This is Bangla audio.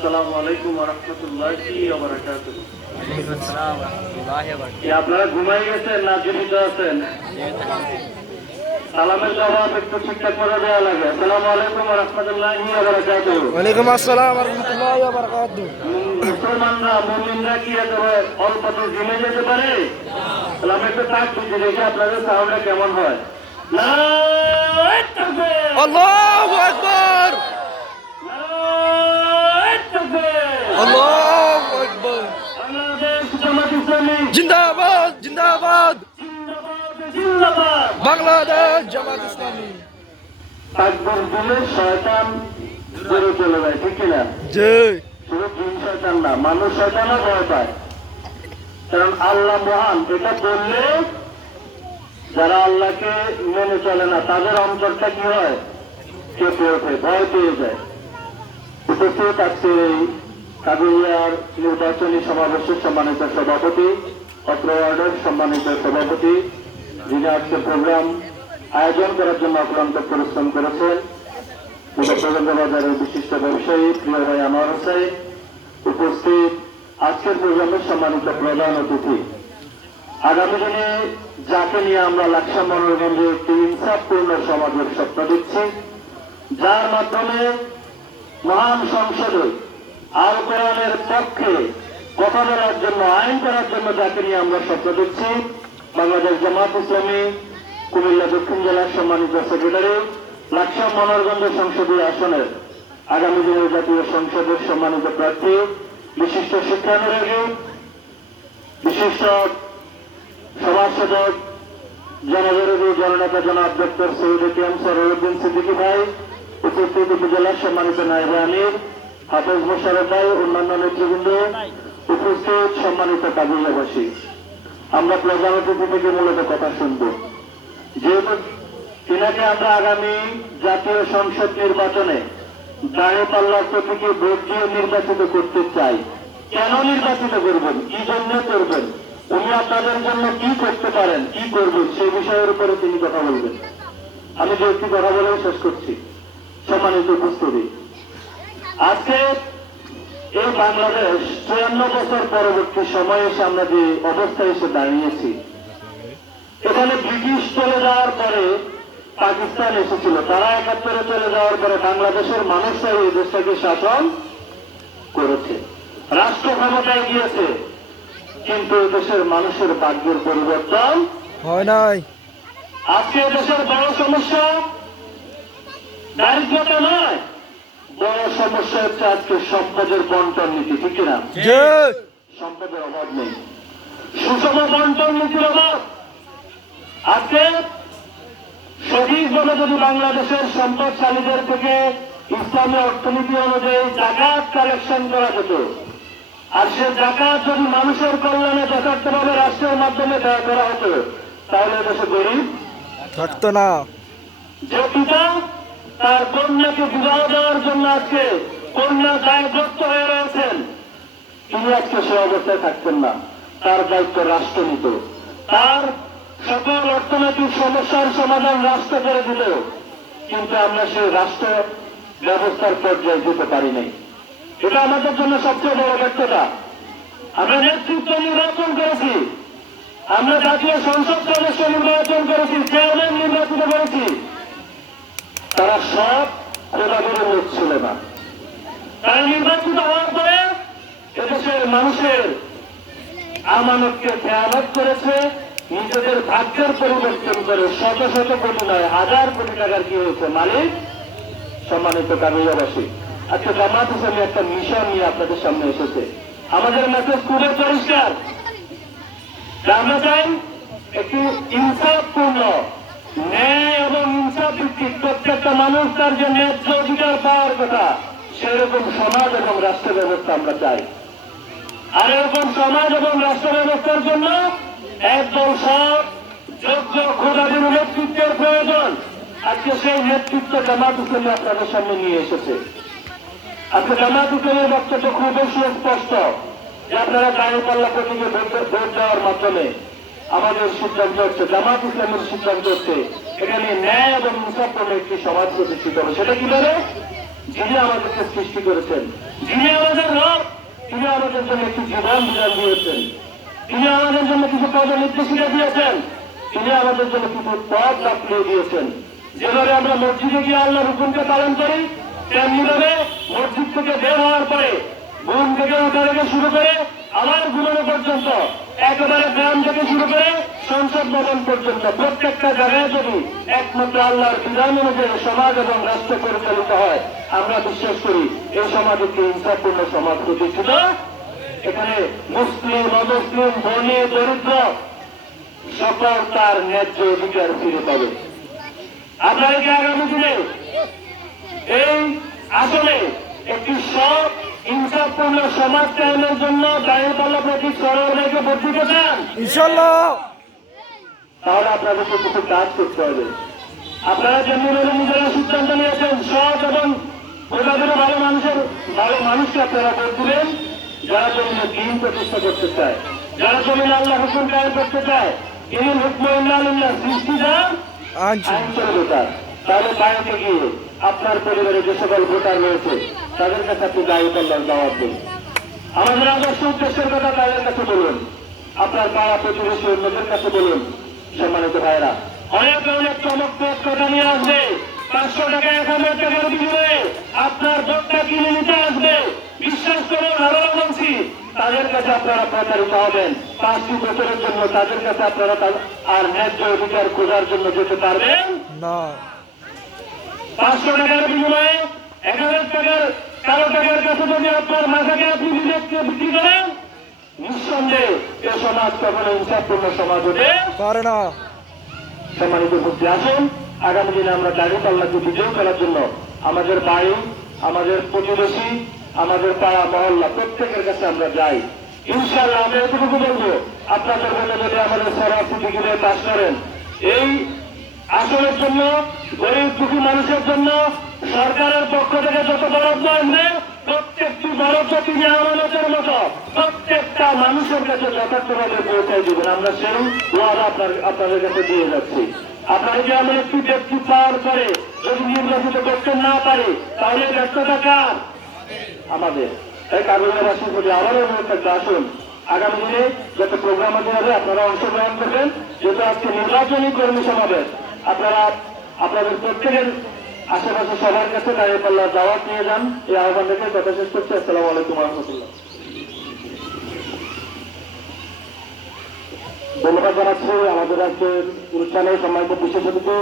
আসসালামু আলাইকুম ওয়া রাহমাতুল্লাহি ওয়া বারাকাতুহু। ওয়ালাইকুম আসসালাম ওয়া রাহমাতুল্লাহি ওয়া বারাকাতুহু। আপনারা ঘুমাই গেছেন না জীবিত আছেন? সালামের জবাব একটু ঠিকঠাক করে দেওয়া লাগে। আসসালামু আলাইকুম ওয়া রাহমাতুল্লাহি ওয়া বারাকাতুহু। ওয়ালাইকুম আসসালাম ওয়া রাহমাতুল্লাহি ওয়া বারাকাতুহু। মুসলমানরা মুমিনরা কি এত অল্পতে জিমে যেতে পারে? তাহলে আমি একটু তাক বুঝে দেখি আপনাদের সাউন্ডটা কেমন হয়। নারায়ে তাকবীর, আল্লাহু আকবার, নারায়ে তাকবীর। আল্লাহু আকবার। বাংলাদেশ জামাত ইসলামী জিন্দাবাদ জিন্দাবাদ, জিন্দাবাদ জিন্দাবাদ। বাংলাদেশ জামাত ইসলামী। তাকবীর দিলে শয়তান দূরে চলে যায়, ঠিক কিনা? জয়। শুধু জিন শয়তান না, মানুষ শয়তানও ভয় পায়। কারণ আল্লাহ মহান, এটা বললে যারা আল্লাহকে মেনে চলে না তাদের অন্তরটা কি হয়? কেঁপে ওঠে, ভয় পেয়ে যায়। উপস্থিত আজকে এই কাগুলিয়ার নির্বাচনী সমাবেশের সম্মানিত সভাপতি, অত্র ওয়ার্ডের সম্মানিত সভাপতি, যিনি আজকে প্রোগ্রাম আয়োজন করার জন্য অক্লান্ত পরিশ্রম করেছেন, বাজারের বিশিষ্ট ব্যবসায়ী প্রিয় ভাই আনোয়ার হোসেন, উপস্থিত আজকের প্রোগ্রামের সম্মানিত প্রধান অতিথি। আগামী দিনে যাকে নিয়ে আমরা লাকসাম মনোরঞ্জনে একটি ইনসাফপূর্ণ সমাজের স্বপ্ন দিচ্ছি, যার মাধ্যমে মহান সংসদে আল কোরআনের পক্ষে কথা বলার জন্য, আইন করার জন্য যাকে নিয়ে আমরা স্বপ্ন দিচ্ছি, বাংলাদেশ জামাত ইসলামী কুমিল্লা দক্ষিণ জেলার সম্মানিত সেক্রেটারি, লাকসাম মনোরগঞ্জ সংসদীয় আসনের আগামী দিনের জাতীয় সংসদের সম্মানিত প্রার্থী, বিশিষ্ট শিক্ষানুরাগী, বিশিষ্ট সমাজসেবক, জনবিরোধী জননেতা জনাব ডক্টর সৈয়দ এটিএম সরওয়ারউদ্দিন সিদ্দিকী ভাই, উপস্থিত উপজেলার সম্মানিত নায়েবে আমির হাফেজ মোশাররফ ভাই, অন্যান্য নেতৃবৃন্দ, উপস্থিত সম্মানিত কাগুলিয়াবাসী। আমরা প্রধান অতিথি থেকে মূলত কথা শুনব। যেহেতু তিনাকে আমরা আগামী জাতীয় সংসদ নির্বাচনে দাঁড়িপাল্লার প্রতীকে ভোট দিয়ে নির্বাচিত করতে চাই। কেন নির্বাচিত করবেন, কি জন্য করবেন, উনি আপনাদের জন্য কি করতে পারেন, কি করবেন, সেই বিষয়ের উপরে তিনি কথা বলবেন। আমি যে একটি কথা বলেও শেষ করছি। সম্মানিত উপস্থিতি, আজকে এই বাংলাদেশ ৫৪ বছর পরবর্তী সময়ে এসে আমরা যে অবস্থায় এসে দাঁড়িয়েছি, এখানে ব্রিটিশ চলে যাওয়ার পরে পাকিস্তান এসেছিল, তারা ৭১ চলে যাওয়ার পরে বাংলাদেশের মানুষরা এই দেশটাকে শাসন করেছে, রাষ্ট্র ক্ষমতায় গিয়েছে, কিন্তু দেশের মানুষের ভাগ্যের পরিবর্তন হয় নাই। আজকে দেশের বড় সমস্যা দারিদ্রতা নয়, বড় সমস্যা হচ্ছে আজকে সম্পদের বন্টন নীতি, ঠিক কিনা? জয়। সম্পদের অভাব নেই, সুষম বন্টন নীতির অভাব। আজকে সঠিকভাবে যদি বাংলাদেশের সম্পদশালীদের থেকে ইসলামী অর্থনীতি অনুযায়ী জাকাত কালেকশন করা যেত, আর সে জাকাত যদি মানুষের কল্যাণে যথার্থভাবে রাষ্ট্রের মাধ্যমে ব্যয় করা হতো, তাহলে দেশে গরিব থাকতো না। যে পিতা তার কন্যাকে বিবাহ দেওয়ার জন্য আজকে কন্যা দায়গ্রস্ত হয়ে রয়েছেন, তিনি আজকে সে অবস্থায় থাকতেন না, তার দায়িত্ব রাষ্ট্র নিত, তার সকল অর্থনৈতিক সমস্যার সমাধান রাষ্ট্র করে দিল, কিন্তু আমরা সেই রাষ্ট্র ব্যবস্থার পর্যায়ে যেতে পারি নাই। এটা আমাদের জন্য সবচেয়ে বড় ব্যর্থতা। আমরা নেতৃত্ব নির্বাচন করেছি, আমরা জাতীয় সংসদ সদস্য নির্বাচন করেছি, চেয়ারম্যান নির্বাচিত করেছি, তারা সব খোদাগুলোর লোক ছিল না। তারা নির্বাচিত হওয়ার পরে এদেশের মানুষের আমানতকে খেয়ানত করেছে, নিজেদের ভাগ্যের পরিবর্তন করে শত শত কোটি নয়, হাজার কোটি টাকার কি হয়েছে মালিক। সম্মানিত কাগুলিয়াবাসী, আজকে জামাত ইসলামী একটা মিশন নিয়ে আপনাদের সামনে এসেছে। আমাদের মেসেজ খুবই পরিষ্কার, আমরা চাই একটি ইনসাফপূর্ণ, ন্যায় এবং ইনসাফ ভিত্তিক প্রত্যেকটা মানুষ তার যে ন্যায্য অধিকার পাওয়ার কথা, সেরকম সমাজ এবং রাষ্ট্র ব্যবস্থা আমরা চাই। আর এরকম সমাজ এবং রাষ্ট্র ব্যবস্থার জন্য একদল সৎ যোগ্য খোদাদের নেতৃত্বের প্রয়োজন। আজকে সেই নেতৃত্ব জামাত ইসলামী আপনাদের সামনে নিয়ে এসেছে। আজকে জামাত ইসলামের বক্তব্য খুবই সুস্পষ্ট যে আপনারা দাঁড়িপাল্লা প্রতীকে ভোট দেওয়ার মাধ্যমে আমাদের সিদ্ধান্ত হচ্ছে, জামাত ইসলামের সিদ্ধান্ত হচ্ছে এখানে ন্যায় এবং ইনসাফপূর্ণ একটি সমাজ প্রতিষ্ঠিত হবে। সেটা কিভাবে? যিনি আমাদেরকে সৃষ্টি করেছেন, যিনি আমাদের রব, তিনি আমাদের জন্য একটি জীবন বিধান দিয়েছেন, তিনি আমাদের জন্য কিছু পদ নির্দেশিকা দিয়েছেন, তিনি আমাদের জন্য কিছু পদ বাতলিয়ে দিয়েছেন। যেভাবে আমরা মসজিদে গিয়ে আল্লাহর হুকুমকে পালন করি, তেমনি ভাবে মসজিদ থেকে বের হওয়ার পরে ঘুম থেকে উঠা থেকে শুরু করে আবার ঘুমানো পর্যন্ত, একেবারে গ্রাম থেকে শুরু করে সংসদ ভবন পর্যন্ত প্রত্যেকটা জায়গায় যদি একমাত্র আল্লাহর বিধান অনুযায়ী সমাজ এবং রাষ্ট্র পরিচালিত হয়, আমরা বিশ্বাস করি এই সমাজ একটি হিংসাপূর্ণ সমাজ প্রতিষ্ঠিত। এখানে মুসলিম, অমুসলিম, ধনী, দরিদ্র সকল তার ন্যায্য অধিকার ফিরে পাবে। আপনারা কি আগামী দিনে এই আসলে একটি সৎ হিংসাপূর্ণ সমাজ কায়েমের জন্য দাঁড়িপাল্লা প্রতীক সরকারকে ভোট দিতে চান? ইনশাল্লাহ। তাহলে আপনাদেরকে কিছু কাজ করতে হবে। আপনারা যেমনিভাবে নিজেরা সিদ্ধান্ত নিয়েছেন, সৎ এবং প্রজাদের ভালো মানুষকে আপনারা ভোট দিবেন, যারা জমিনে দিন প্রতিষ্ঠা করতে চায়, যারা জমিনে আল্লাহ হুকুম কায়েম করতে চায়, ইনি হুকম ইল্লাল্লাহ সৃষ্টি যান আইন করে ভোটার। তাহলে বাইরে গিয়ে আপনার পরিবারে যে সকল ভোটার রয়েছে তাদের কাছে আপনি দাঁড়িপাল্লার দাওয়াত দিন। আমাদের আদর্শ উদ্দেশ্যের কথা তাদের কাছে বলুন, আপনার পাড়া প্রতিবেশী অন্যদের কাছে বলুন। সম্মানিত ভাইরা, অনেক চমকপ্রদ কথা নিয়ে আসবে। 500 টাকা 1000 টাকার বিনিময়ে আপনার ভোটটা কিনে নিতে আসবে। বিশ্বাস করুন, আরো বলছি, তাদের কাছে আপনারা প্রতারিত হবেন। 5টি বছরের জন্য তাদের কাছে আপনারা আর ন্যায্য অধিকার খোঁজার জন্য যেতে পারবেন না। 500 টাকার বিনিময়ে 1000 টাকার কারো টাকার কাছে যদি আপনার মাথাকে আপনি বিবেককে বিক্রি করেন, নিঃসন্দেহে এ সমাজ কখনো হিংসাপূর্ণ সমাজ হতে পারে না। সম্মানিত ভক্তি, আসুন আগামী দিনে আমরা দাঁড়িপাল্লাকে বিজয় করার জন্য আমাদের বাড়ি, আমাদের প্রতিবেশী, আমাদের পাড়া মহল্লা প্রত্যেকের কাছে আমরা যাই। ইনশাআল্লাহ আমরা এটুকু বলবো, আপনাদের বলে যদি আমাদের সরাসরি টিকিটে কাজ করেন, এই আসনের জন্য, গরিব দুঃখী মানুষের জন্য সরকারের পক্ষ থেকে যত বরাদ্দ আসবে, প্রত্যেকটি বরাদ্দ তিনি আমানতের মতো প্রত্যেকটা মানুষের কাছে যথার্থভাবে পৌঁছাই দেবেন। আমরা সেই ওয়াদা আপনাদের কাছে দিয়ে যাচ্ছি। আপনারা যদি এমন একটি ব্যক্তি পাওয়ার পরে যদি নির্বাচিত করতে না পারে, তাহলে ব্যর্থতা কার? আমাদের। তাই কারণবাসীর প্রতি আবারও অনুরোধ থাকবে, আসুন আগামী দিনে যত প্রোগ্রাম হবে আপনারা অংশগ্রহণ করবেন। যেহেতু আজকে নির্বাচনী কর্মী সমাবেশ, আপনারা আপনাদের প্রত্যেকের আশেপাশে সবার কাছে দাঁড়িপাল্লার দাওয়াত নিয়ে যান। এই আহ্বান রেখে কথা শেষ করছি। আসসালামু আলাইকুম ওয়া রাহমাতুল্লাহ। ধন্যবাদ জানাচ্ছি আমাদের আজকে অনুষ্ঠানে সম্মানিত বিশেষ অতিথি